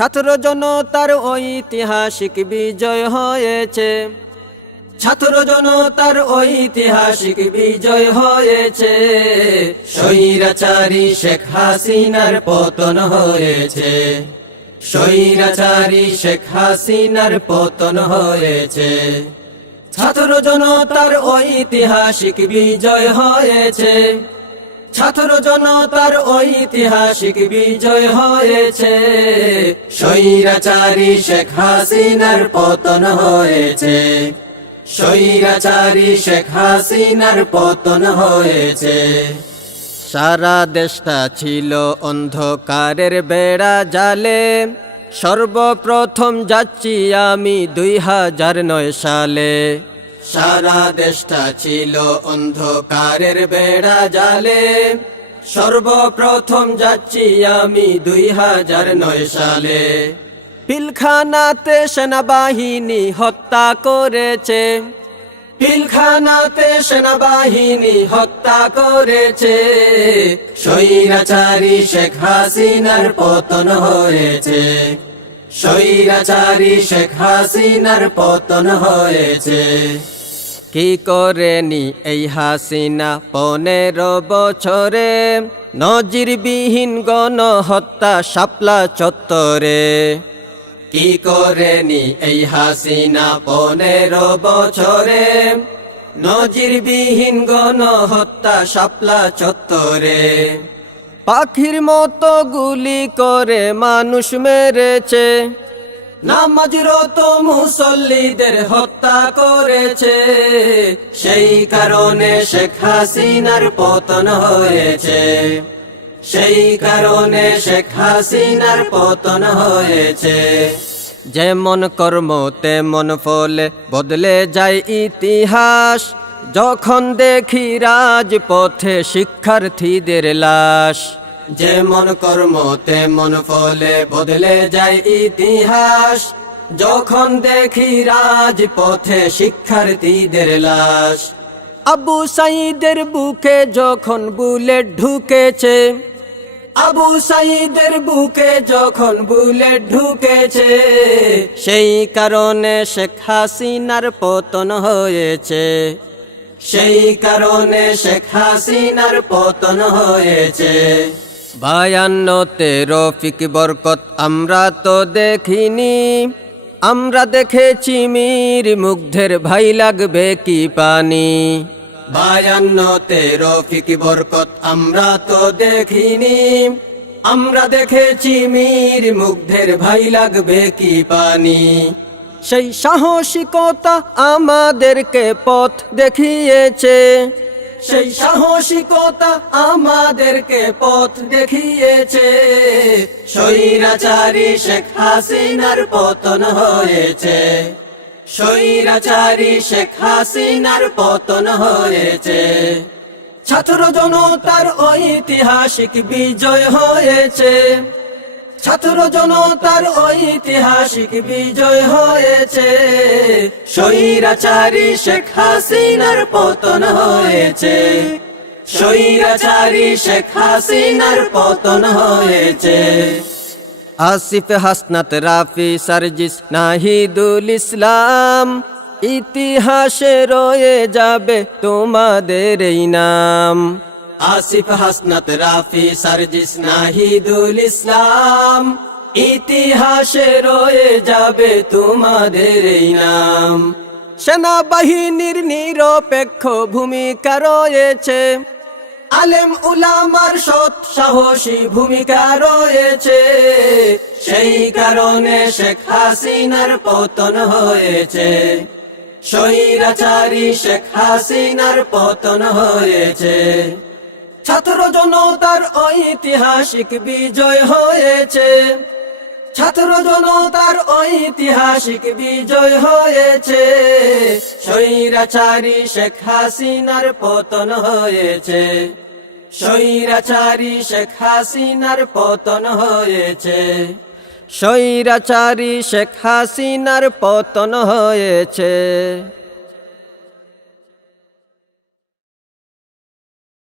ছাত্র জনতার ঐতিহাসিক বিজয় হয়েছে, ছাত্র জনতার ঐতিহাসিক বিজয় হয়েছে। স্বৈরাচারী শেখ হাসিনার পতন হয়েছে, স্বৈরাচারী শেখ হাসিনার পতন হয়েছে। ছাত্র জনতার ঐতিহাসিক বিজয় হয়েছে, ছাত্র জনতার ঐতিহাসিক বিজয় হয়েছে। স্বৈরাচারী শেখ হাসিনার পতন হয়েছে, স্বৈরাচারী শেখ হাসিনার পতন হয়েছে। সারা দেশটা ছিল অন্ধকারের বেড়া জালে, সর্বপ্রথম যাচ্ছি আমি 2009 সালে। সারা দেশটা ছিল অন্ধকারের বেড়া জালে, সর্বপ্রথম যাচ্ছি আমি 2009 সালে। পিলখানাতে সেনাবাহিনী হত্যা করেছে, পিলখানাতে সেনাবাহিনী হত্যা করেছে। স্বৈরাচারী শেখ হাসিনার পতন হয়েছে, স্বৈরাচারী শেখ হাসিনার পতন হয়েছে। কি করেনি এই হাসিনা 15 বছরে, নজিরবিহীন গণহত্যা শাপলা চত্বরে। কি করেনি এই হাসিনা 15 বছরে, নজিরবিহীন গণহত্যা শাপলা চত্বরে। পাখির মতো গুলি করে মানুষ মেরেছে, নামাজরত মুসল্লিদের হত্যা করেছে। সেই কারণে শেখ হাসিনার পতন হয়েছে, সেই কারণে শেখ হাসিনার পতন হয়েছে। যেমন কর্ম তেমন ফলে বদলে যায় ইতিহাস, যখন দেখি রাজপথে শিক্ষার্থীদের লাশ। যেমন কর্ম তেমন ফলে বদলে যায় ইতিহাস, যখন দেখি রাজপথে শিক্ষার্থীদের লাশ। আবু সাঈদের বুকে যখন বুলেট ঢুকেছে, আবু সাঈদের বুকে যখন বুলেট ঢুকেছে। সেই কারণে শেখ হাসিনার পতন হয়েছে, সেই কারণে শেখ হাসিনার পতন হয়েছে। 52তে রফিক বরকত আমরা তো দেখিনি, আমরা দেখেছি মীর মুগ্ধের ভাই লাগবে কি পানি। 52তে রফিক বরকত আমরা তো দেখিনি, আমরা দেখেছি মীর মুগ্ধের ভাই লাগবে কি পানি। সেই সাহসিকতা আমাদেরকে পথ দেখিয়েছে, সেই সাহসিকতা আমাদেরকে পথ দেখিয়েছে। স্বৈরাচারী শেখ হাসিনার পতন হয়েছে, স্বৈরাচারী শেখ হাসিনার পতন হয়েছে। ছাত্র জনতার ঐতিহাসিক বিজয় হয়েছে, ছাত্র জনতার ঐতিহাসিক বিজয় হয়েছে। স্বৈরাচারী শেখ হাসিনার পতন হয়েছে, স্বৈরাচারী শেখ হাসিনার পতন হয়েছে। আসিফ হাসনাত রাফি সার্জিস নাহিদুল ইসলাম, ইতিহাসে রয়ে যাবে তোমাদের এই নাম। আসিফ হাসনাত রাফি সার্জিস নাহিদুল ইসলাম, ইতিহাসে রয়ে যাবে তোমাদের এই নাম। সেনাবাহিনীর নিরপেক্ষ ভূমিকা রয়েছে, আলেম উলামার সৎ সাহসী ভূমিকা রয়েছে। সেই কারণে শেখ হাসিনার পতন হয়েছে, স্বৈরাচারী শেখ হাসিনার পতন হয়েছে। ছাত্র জনতার ঐতিহাসিক বিজয় হয়েছে, ছাত্র জনতার ঐতিহাসিক বিজয় হয়েছে। স্বৈরাচারী শেখ হাসিনার পতন হয়েছে, স্বৈরাচারী শেখ হাসিনার পতন হয়েছে, স্বৈরাচারী শেখ হাসিনার পতন হয়েছে।